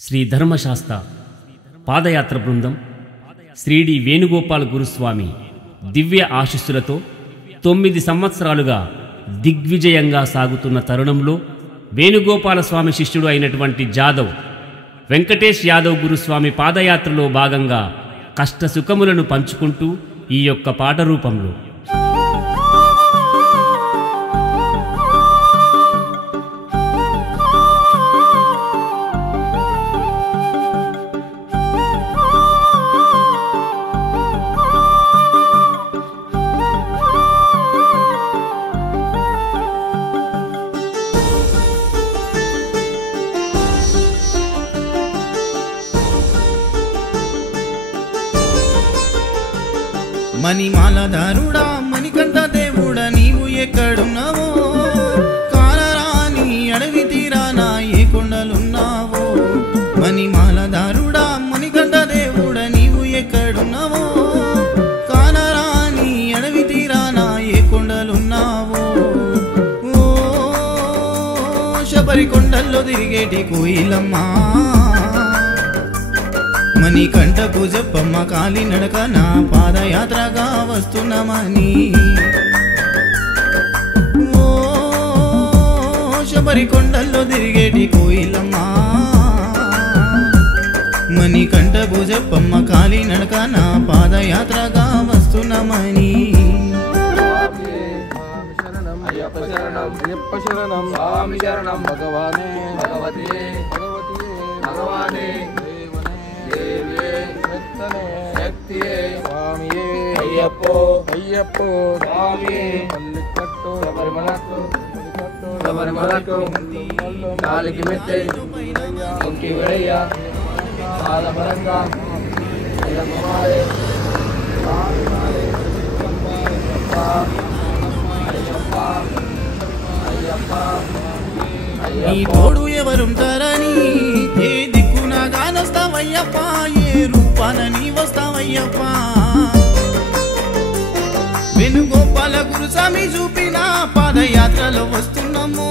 శ్రీ ధర్మశాస్త్ర పాదయాత్ర బృందం శ్రీడి వేణుగోపాల గురుస్వామి దివ్య ఆశీస్సులతో 9 సంవత్సరాలుగా దిగ్విజయంగా సాగుతున్న తరుణంలో వేణుగోపాల స్వామి శిష్యుడు అయినటువంటి జాదవ్ వెంకటేష్ యాదవ్ గురుస్వామి పాదయాత్రలో భాగంగా కష్ట సుఖములను పంచుకుంటూ ఈ యొక్క పాట రూపంలో మణిమాలధారుడా మణికంఠ దేవుడా నీవు ఎక్కడున్నావో కానరాని అడవి తీరానా ఏ కొండలున్నావో మణిమాలధారుడా మణికంఠ దేవుడా నీవు ఎక్కడున్నావో కానరాని అడవి తీరానా ఏ కొండలున్నావో ఓ శబరి కొండల్లో తిరిగేటి కోయిలమ్మా మణికంఠకు చెప్పమ్మ కాలి నడక నా పాదయాత్రగా వస్తున్నామని ఓ శబరి కొండల్లో తిరిగేటి కోయిలమ్మా మణికంఠకు చెప్పమ్మ కాలి నడక నా పాదయాత్రగా వస్తున్నామని అయ్యప్ప శరణం స్వామి శరణం భగవానే భగవతే భగవానే శక్తియే స్వామియే అయ్యప్పో స్వామియే పల్లికట్టు శబరిమలకు కాలికి మెత్తే ఒక్కి విడయ్య పాదపరంగా అయ్యప్పమాలే నీ తోడు ఎవరుంటారని ఏ దిక్కున గానొస్తావయ్యప్ప ఏ రూపాన నీ వస్తావయ్యప్ప వేణుగోపాల గురుస్వామి చూపిన పాదయాత్రలో వస్తున్నాము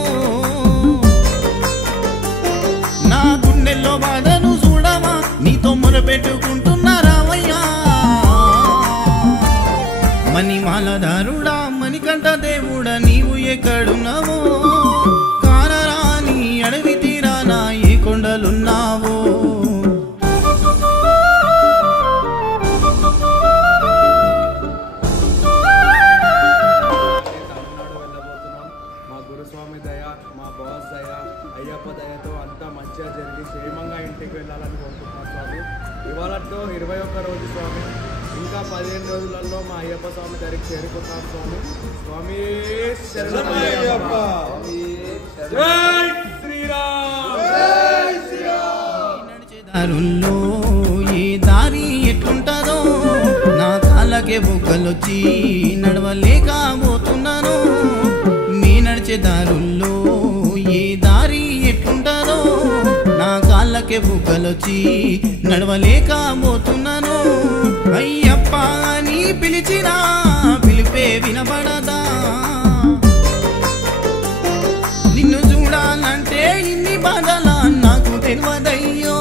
నా గుండెల్లో బాధను చూడవా నీతో మొరపెట్టుకుంటున్నారావయ్యా మణిమాలధారుడా మణికంఠ దేవుడా నీవు ఎక్కడున్నావో కానరాని అడవి తీరానా ఏ కొండలున్నావో గురుస్వామి దయ మా బాస్ దయ అయ్యప్ప దయతో అంతా మంచిగా జరిగి క్షేమంగా ఇంటికి వెళ్ళాలని కోరుకుంటున్నాం స్వామి. ఇవాళతో 21 రోజు స్వామి, ఇంకా 15 రోజులలో మా అయ్యప్ప స్వామి దగ్గరికి చేరుకుంటాం స్వామి. స్వామి శరణమయ్యప్ప. జై శ్రీరామ్. జై శ్రీరామ్. దారుల్లో ఏ దారి ఎట్లుంటుందో నా కాళ్ళకే బొగ్గలొచ్చి నడవలేకపోతున్నాను మీ నడిచే దారుల్లో ఏ దారి ఎట్లుంటుందో నా కాళ్ళకే బుగ్గలొచ్చి నడవలేకపోతున్నాను అయ్యప్ప అని పిలిచినా పిలిపే వినబడదా నిన్ను చూడాలంటే ఇన్ని బాధలా నాకు తెలియదయ్యో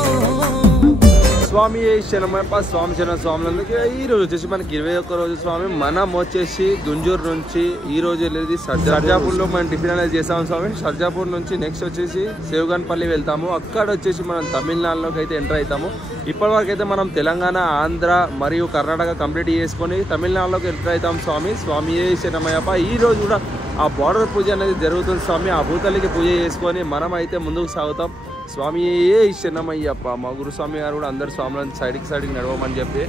స్వామి శరణమయ్యప్ప. స్వామి శరణ స్వాములందుకు ఈ రోజు వచ్చేసి మనకి 21 రోజు స్వామి. మనం వచ్చేసి గుంజూరు నుంచి ఈ రోజు వెళ్ళేది సర్జాపూర్లో మనం టిఫిన్ అనేది చేస్తాము స్వామి. సర్జాపూర్ నుంచి నెక్స్ట్ వచ్చేసి సేవగన్పల్లి వెళ్తాము. అక్కడ వచ్చేసి మనం తమిళనాడులోకి అయితే ఎంటర్ అవుతాము. ఇప్పటివరకు అయితే మనం తెలంగాణ, ఆంధ్ర మరియు కర్ణాటక కంప్లీట్ చేసుకొని తమిళనాడులోకి ఎంటర్ అవుతాం స్వామి. స్వామి శరణమయ్యప్ప. ఈ రోజు కూడా ఆ బార్డర్ పూజ అనేది జరుగుతుంది స్వామి. ఆ భూతల్లికి పూజ చేసుకొని మనం అయితే ముందుకు సాగుతాం. స్వామి శరణమయ్యప్ప. మా గురుస్వామి గారు కూడా అందరు స్వాములను సైడ్కి నడవమని చెప్పి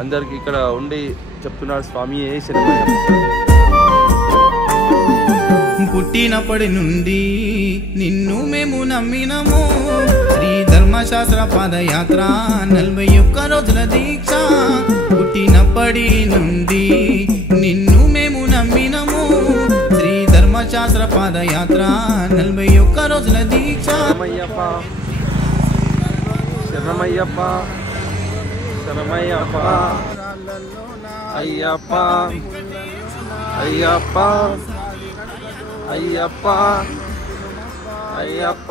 అందరికి ఇక్కడ ఉండి చెప్తున్నారు. స్వామి శరణమయ్యప్ప. పుట్టినప్పటి నుండి నిన్ను మేము నమ్మినము శ్రీ ధర్మశాస్త్ర పాదయాత్ర 41 రోజుల దీక్ష పుట్టినప్పటి నుండి నిన్ను మేము నమ్మినము శ్రీ ధర్మశాస్త్ర పాదయాత్ర 41 రోజుల దీక్ష శరణమయ్యప్ప. శరణమయ్యప్ప. శరణమయ్యప్ప. అయ్యప్ప అయ్యప్ప అయ్యప్ప అయ్యప్ప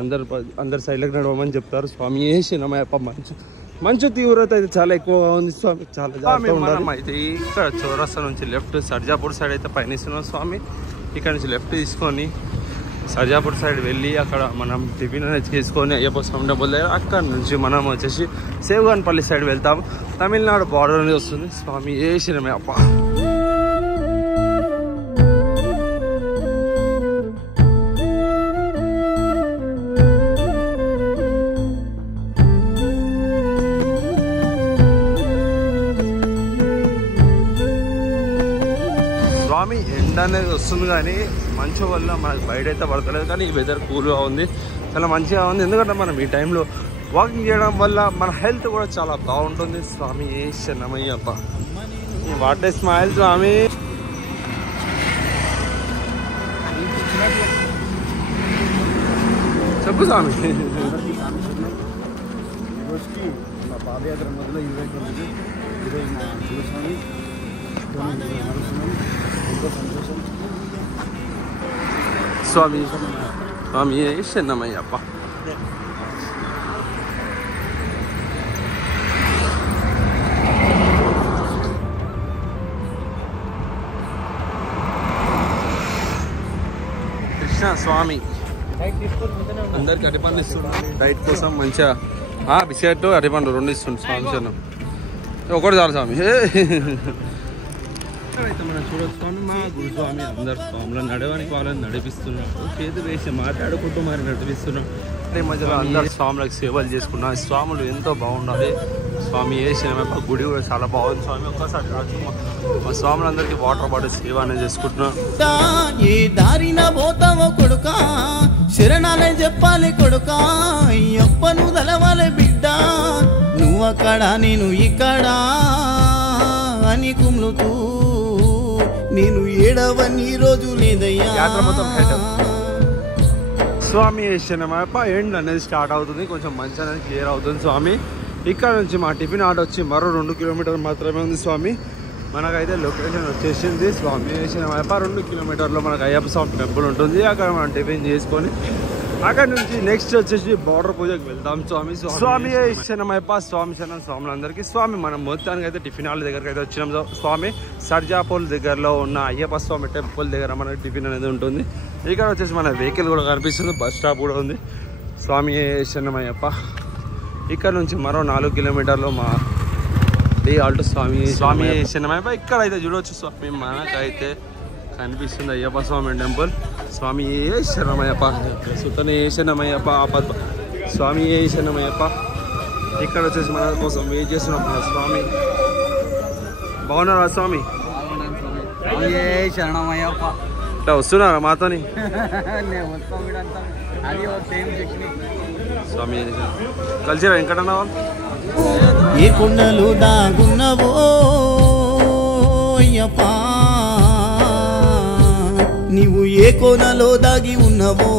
అందరు సైడ్లకు నడవమని చెప్తారు. స్వామి ఏ శరణమయ్యప్ప. మంచు తీవ్రత అయితే చాలా ఎక్కువగా ఉంది స్వామి. చాలా అయితే ఇక్కడ చౌరస్తా నుంచి లెఫ్ట్ సర్జాపూర్ సైడ్ అయితే పయనిస్తున్నాం స్వామి. ఇక్కడ నుంచి లెఫ్ట్ తీసుకొని సర్జాపూర్ సైడ్ వెళ్ళి అక్కడ మనం టిఫిన్ అనేది చేసుకొని అయ్యప్ప స్వామి డబ్బులు దగ్గర అక్కడ నుంచి మనం వచ్చేసి సేవగాన్పల్లి సైడ్ వెళ్తాం. తమిళనాడు బార్డర్ అనేది వస్తుంది. స్వామి ఏ శరణమయ్యప్ప. స్వామి ఎండ అనేది వస్తుంది కానీ మంచు వల్ల మనకు బయట అయితే పడతలేదు. కానీ ఈ వెదర్ కూల్గా ఉంది, చాలా మంచిగా ఉంది. ఎందుకంటే మనం ఈ టైంలో వాకింగ్ చేయడం వల్ల మన హెల్త్ కూడా చాలా బాగుంటుంది. స్వామి ఏ శరణమయ్యప్ప. వాట్ ఏ స్మైల్ స్వామి. చెప్పు స్వామి. పాదయాత్ర మొదలు 29 ఈరోజు మా గురుస్వామి ఎంతో సంతోషం. స్వామి స్వామి ఏ శరణమయ్యప్ప. కృష్ణ స్వామి అందరికి అరటిపండ్లు ఇస్తున్నాడు డైట్ కోసం. మంచిగా బిస్కెట్ అరటిపండు 2 ఇస్తుంది స్వామి. చరణం ఒకటి చాలు స్వామి. అయితే మనం చూడొచ్చు స్వామి మా గురుస్వామి అందరు స్వాములను నడవడానికి వాళ్ళని నడిపిస్తున్నాం. చేతి వేసి మాట్లాడుకుంటూ మరి నడిపిస్తున్నాం. ఈ మధ్యలో అందరు స్వాములకు సేవలు చేసుకున్నాం. స్వాములు ఎంతో బాగుండాలి. స్వామి ఏ శరణమయ్యప్ప. గుడి కూడా చాలా బాగుంది స్వామి. ఒక్కసారి మా స్వాములందరికీ వాటర్ బాటిల్ సేవ అనేది చేసుకుంటున్నాం. ఏ దారిన పోతావో కొడుక శరణాలే చెప్పాలి కొడుక. అయ్యప్పను తలవాలే బిడ్డ నువ్వు అక్కడ నేను ఇక్కడ అని కుమ్లుతూ నేను ఏడవని రోజు లేదయ్యా. యాత్ర మొత్తం స్వామి ఏ శరణమయ్యప్ప. ఎండ్ అనేది స్టార్ట్ అవుతుంది. కొంచెం మంచి అనేది క్లియర్ అవుతుంది స్వామి. ఇక్కడ నుంచి మా టిఫిన్ ఆట వచ్చి మరో 2 కిలోమీటర్లు మాత్రమే ఉంది స్వామి. మనకైతే లొకేషన్ వచ్చేసింది. స్వామి ఏ శరణమయ్యప్ప. 2 కిలోమీటర్లో మనకు అయ్యప్ప స్వామి టెంపుల్ ఉంటుంది. అక్కడ మనం టిఫిన్ చేసుకొని అక్కడ నుంచి నెక్స్ట్ వచ్చేసి బార్డర్ పూజకి వెళ్తాం స్వామి. స్వామి ఏ శరణమయ్యప్ప. స్వామి శరణం స్వాములందరికీ. స్వామి మనం మొత్తానికి అయితే టిఫిన్ హాల్ దగ్గరికి అయితే వచ్చినాం స్వామి. సర్జాపూర్ దగ్గరలో ఉన్న అయ్యప్ప స్వామి టెంపుల్ దగ్గర మనకి టిఫిన్ అనేది ఉంటుంది. ఇక్కడ వచ్చేసి మన వెహికల్ కూడా కనిపిస్తుంది. బస్ స్టాప్ కూడా ఉంది. స్వామి ఏ శరణమయ్యప్ప. ఇక్కడ నుంచి మరో 4 కిలోమీటర్లు మా డే ఆల్టో స్వామి స్వామి ఏ శరణమయ్యప్ప. ఇక్కడ అయితే చూడవచ్చు స్వామి మనకైతే కనిపిస్తుంది అయ్యప్ప స్వామి టెంపుల్. స్వామి ఏ శరణమయ్యప్ప. సుతనే ఏ శరణమయ్యప్ప. స్వామి ఏ శరణమయ్యప్ప. ఇక్కడ వచ్చేసి మన కోసం వెయిట్ చేస్తున్నాం స్వామి. బాగున్నారా స్వామి? శరణమయ్యప్ప. ఇట్లా వస్తున్నారా మాతోని? స్వామి కలిసిరా వెంకటన్న వాళ్ళు? ఏ కొండలు దాగున్నవో అయ్యప్ప నీవు ఏ కోనలో దాగి ఉన్నవో.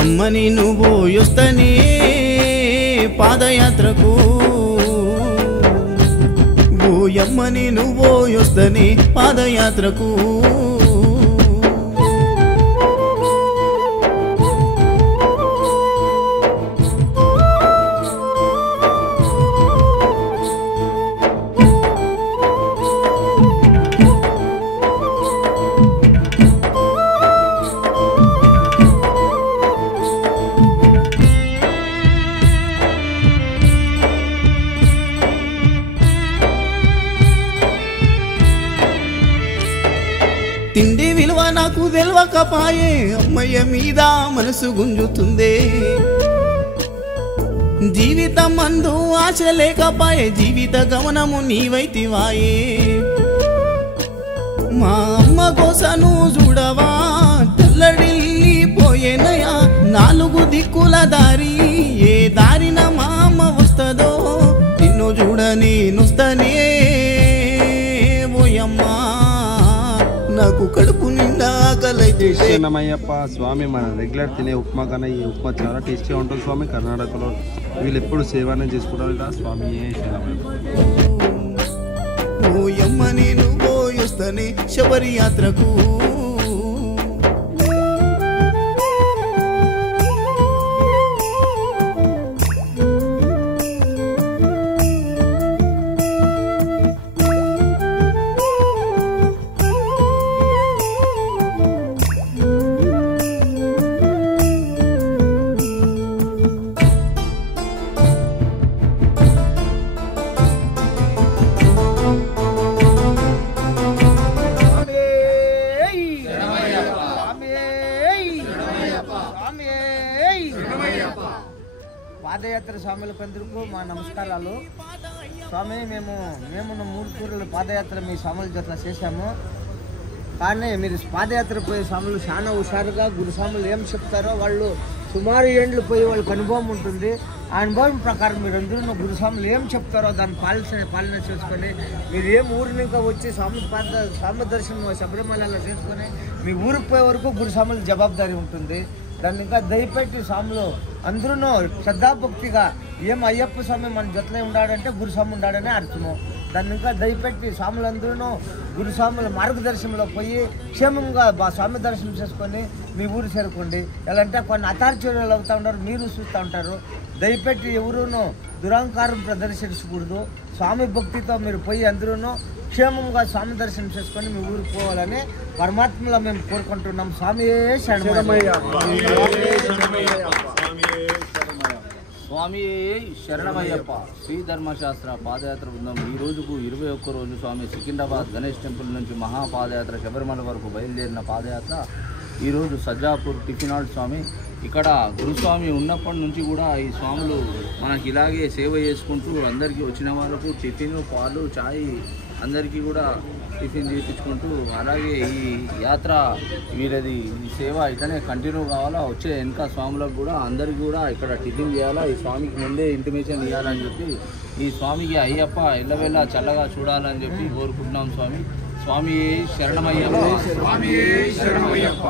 అమ్మని నువ్వు యొస్తనే పాదయాత్రకు. ఓయమ్మని నువ్వు యొస్తనే పాదయాత్రకు. తిండి విలువ నాకు తెలవకపాయే అమ్మయ్య మీద మనసు గుంజుతుందే. జీవితం అందు ఆశ లేకపాయే జీవిత గమనము నీవైతివాయే. మా అమ్మ కోసను చూడవా తెల్లడిల్లిపోయేనయా. 4 దిక్కుల దారి ఏ దారిన మా అమ్మ వస్తుందో నిన్ను చూడని నుస్తనే ఓయమ్మా. నాకు కడుపు నిండా ఆకలైతే. శరణమయ్యప్ప. స్వామి మన రెగ్యులర్ తినే ఉప్మా కన్నా ఈ ఉప్మా చాలా టేస్టీగా ఉంటుంది స్వామి. కర్ణాటకలో వీళ్ళు ఎప్పుడు సేవనే చేసుకుంటారు కదా స్వామి. ఏ శరణమయ్యప్ప. ఓయమ్మ నేను పోయొస్తనే శబరి యాత్రకు. పాదయాత్ర స్వాములకందరికీ మా నమస్కారాలు. స్వామి, మేము 3 తూర్లు పాదయాత్ర మీ స్వాముల జట్లా చేశాము. కానీ మీరు పాదయాత్ర పోయే స్వాములు చాలా హుషారుగా గురు స్వాములు ఏం చెప్తారో వాళ్ళు సుమారు ఏండ్లు పోయి వాళ్ళకి అనుభవం ఉంటుంది. ఆ అనుభవం ప్రకారం మీరందరూ గురుస్వాములు ఏం చెప్తారో దాన్ని పాలన చేసుకొని మీరు ఏం ఊరిని ఇంకా వచ్చి స్వామి దర్శనం శబరిమలలో చేసుకొని మీ ఊరికి పోయే వరకు గురుస్వాముల జవాబుదారీ ఉంటుంది. దాన్ని ఇంకా దయపెట్టి స్వాములు అందరూ శ్రద్ధాభక్తిగా ఏం అయ్యప్ప స్వామి మన జట్లే ఉన్నాడంటే గురుస్వామి ఉన్నాడనే అర్థము. దాన్ని ఇంకా దయపెట్టి స్వాములందరూ గురుస్వాముల మార్గదర్శనంలో పోయి క్షేమంగా స్వామి దర్శనం చేసుకొని మీ ఊరు చేరుకోండి. ఎలా అంటే కొన్ని అతార్చర్యలు అవుతూ ఉంటారు, మీరు చూస్తూ ఉంటారు. దయపెట్టి ఎవరూనూ దురహంకారం ప్రదర్శించకూడదు. స్వామి భక్తితో మీరు పోయి అందరూ క్షేమంగా స్వామి దర్శనం చేసుకొని మీ ఊరికి పోవాలని పరమాత్మలో మేము కోరుకుంటున్నాం. స్వామియే శరణమయ్యప్ప. శ్రీ ధర్మశాస్త్ర పాదయాత్ర బృందం ఈ రోజుకు 21 రోజు స్వామి సికింద్రాబాద్ గణేష్ టెంపుల్ నుంచి మహాపాదయాత్ర శబరిమల వరకు బయలుదేరిన పాదయాత్ర ఈరోజు సజ్జాపూర్ టిఫిన్ హాల్ స్వామి. ఇక్కడ గురుస్వామి ఉన్నప్పటి నుంచి కూడా ఈ స్వాములు మనకి ఇలాగే సేవ చేసుకుంటూ అందరికీ వచ్చిన వాళ్ళకు టిఫిన్, పాలు, ఛాయ్ అందరికీ కూడా టిఫిన్ చేయించుకుంటూ అలాగే ఈ యాత్ర వీరది ఈ సేవ ఇట్లనే కంటిన్యూ కావాలా. వచ్చే వెనక స్వాములకు కూడా అందరికీ కూడా ఇక్కడ టిఫిన్ చేయాలా. ఈ స్వామికి ముందే ఇంటిమేషన్ ఇవ్వాలని చెప్పి ఈ స్వామికి అయ్యప్ప ఎల్లవేళ చల్లగా చూడాలని చెప్పి కోరుకుంటున్నాం. స్వామి స్వామి శరణమయ్యప్ప. స్వామి శరణమయ్యప్ప.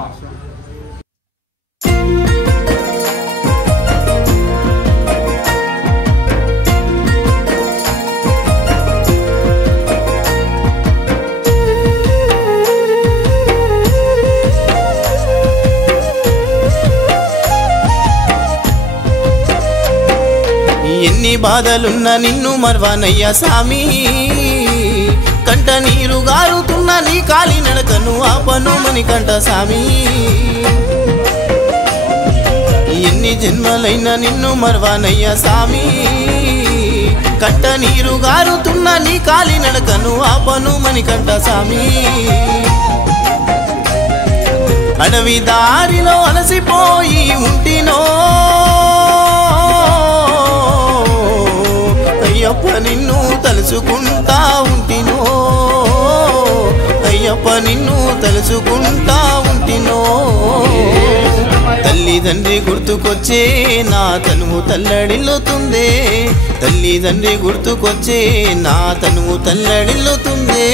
ఎన్ని బాధలున్న నిన్ను మర్వానయ్యా సామి, కంట నీరు గారుతున్న నీ కాలి నడకను ఆపను మణికంఠ సామి. ఎన్ని జన్మలైన నిన్ను మర్వానయ్యా సామి, కంట నీరు గారుతున్న నీ కాలి నడకను ఆపను మణికంఠ సామి. అడవి దారిలో అలసిపోయి ఉంటినో అయ్యప్ప నిన్ను తలుచుకుంటా ఉంటినో, అయ్యప్ప నిన్ను తలుచుకుంటా ఉంటినో. తల్లిదండ్రి గుర్తుకొచ్చే నా తనువు తల్లడిల్లుతుందే, తల్లిదండ్రి గుర్తుకొచ్చే నా తనువు తల్లడిల్లుతుందే.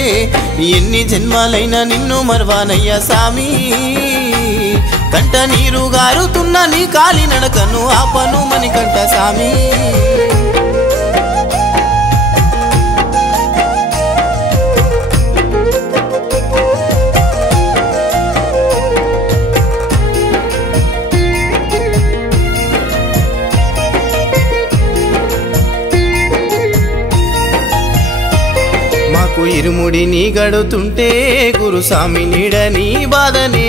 ఎన్ని జన్మాలైనా నిన్ను మర్వానయ్యా సామి, కంట నీరు గారుతున్న నీ కాలి నడకను ఆపను మణికంఠ సామి. ఇరుముడిని గడుతుంటే గురుస్వామి నీడ నీ బాధనే,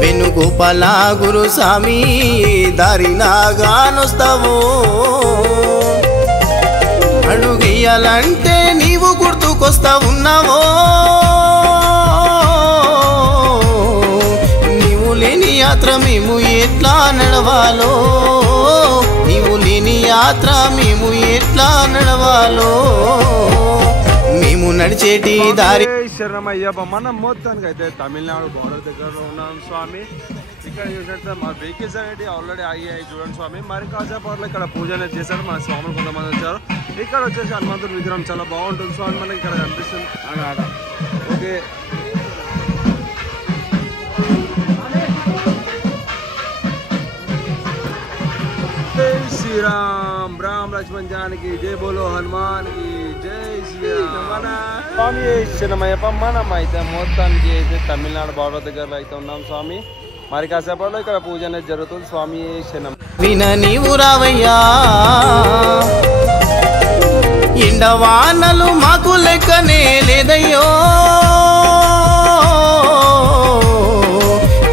వేణుగోపాల గురుస్వామి దారినాగానొస్తావో. అడుగెయ్యాలంటే నీవు గుర్తుకొస్తా ఉన్నావో, నీవు లేని యాత్ర మేము ఎట్లా నడవాలో, నీవు లేని యాత్ర మేము ఎట్లా నడవాలో. మేము నడిచేటి దారి శరణమయ్యప్ప. మనం మొత్తానికి అయితే తమిళనాడు బోర్డర్ దగ్గరలో ఉన్నాం స్వామి. ఇక్కడ చూసినట్టు మా వెహికల్స్ అనేవి ఆల్రెడీ ఆగాయి చూడండి స్వామి. మరి కాసేపట్లో ఇక్కడ పూజ అనేది చేశారు, మన స్వాములు కొంతమంది వచ్చారు. ఇక్కడ వచ్చేసి హనుమంతుడి విగ్రహం చాలా బాగుంటుంది స్వామి, మనకి ఇక్కడ కనిపిస్తుంది ఆడ. ఓకే, జై శ్రీరామ్. రామ్ లక్ష్మణ్ జానకి జై బోలో హనుమాన్ కి జై శ్రీరామ్. స్వామి శరణమయ్యప్ప. మనం అయితే మొత్తానికి అయితే తమిళనాడు బార్డర్ దగ్గరలో అయితే ఉన్నాం స్వామి. మరి కాసేపట్లో ఇక్కడ పూజ అనేది జరుగుతుంది. స్వామి శరణం. విన నీవు రావయ్యా, ఎండవానలు మాకు లెక్కనే లేదయ్యో.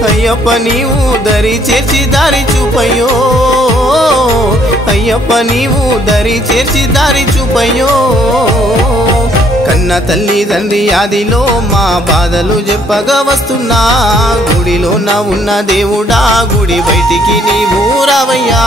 అయ్యప్ప నీవు దరి చేర్చి దారి చూపయ్యో, అయ్యప్ప నీవు దరి చేర్చి దారి చూపయ్యో. కన్న తల్లిదండ్రి ఆదిలో మా బాధలు చెప్పగా వస్తున్నా గుడిలో నా ఉన్న దేవుడా గుడి బయటికి నీవు రావయ్యా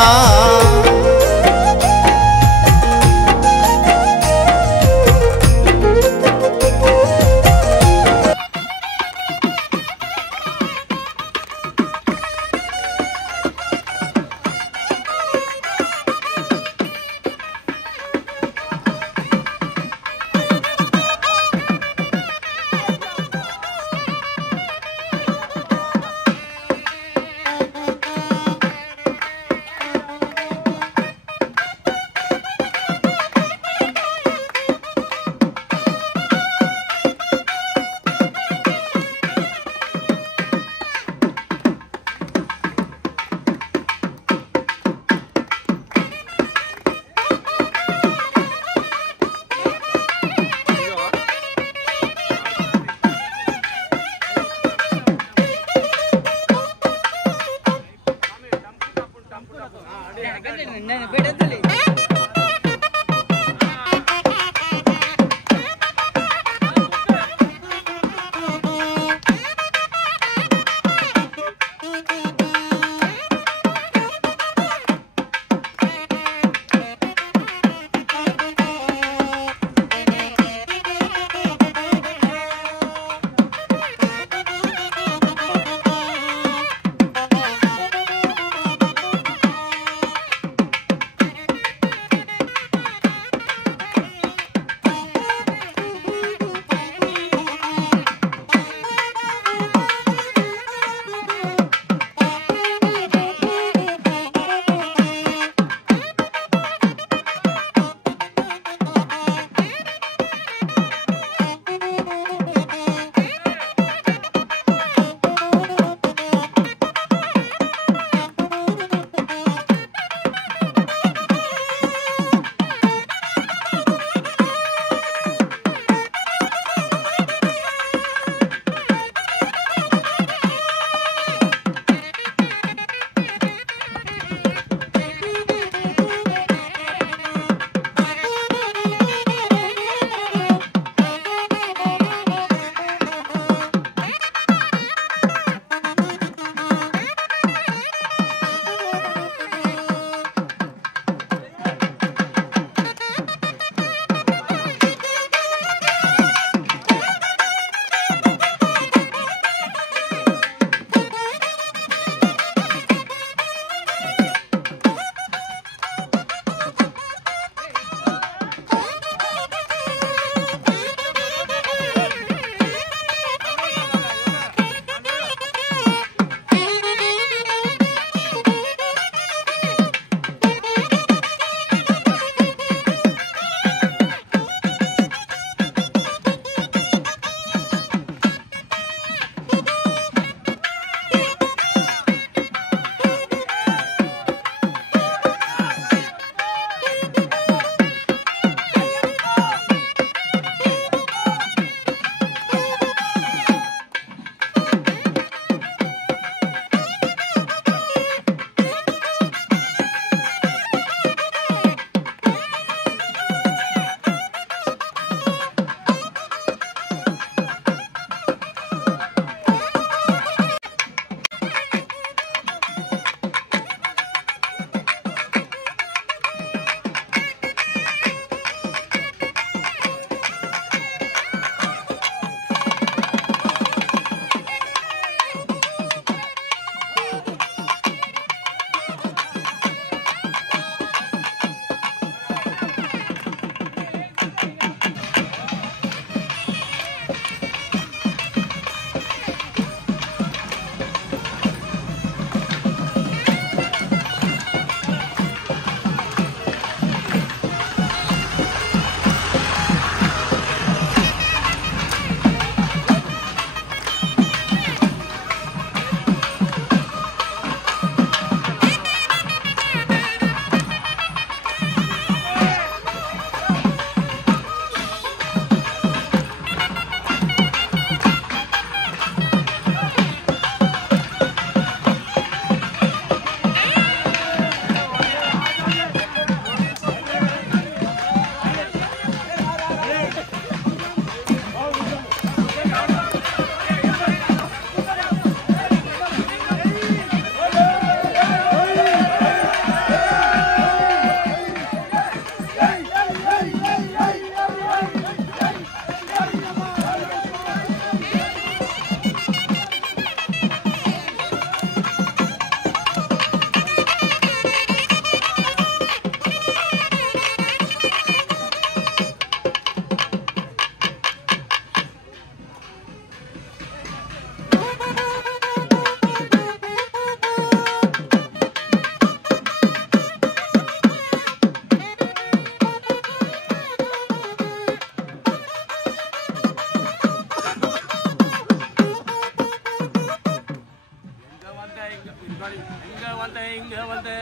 இங்க வந்து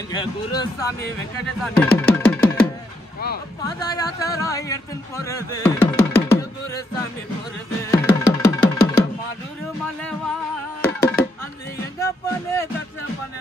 எங்க குருசாமி வெங்கடசாமி பாதயாத்திரா எடுத்துன்னு போறது குருசாமி போறது மதுரு மலைவா அந்த எங்க பண்ணு தட்ச பண்ண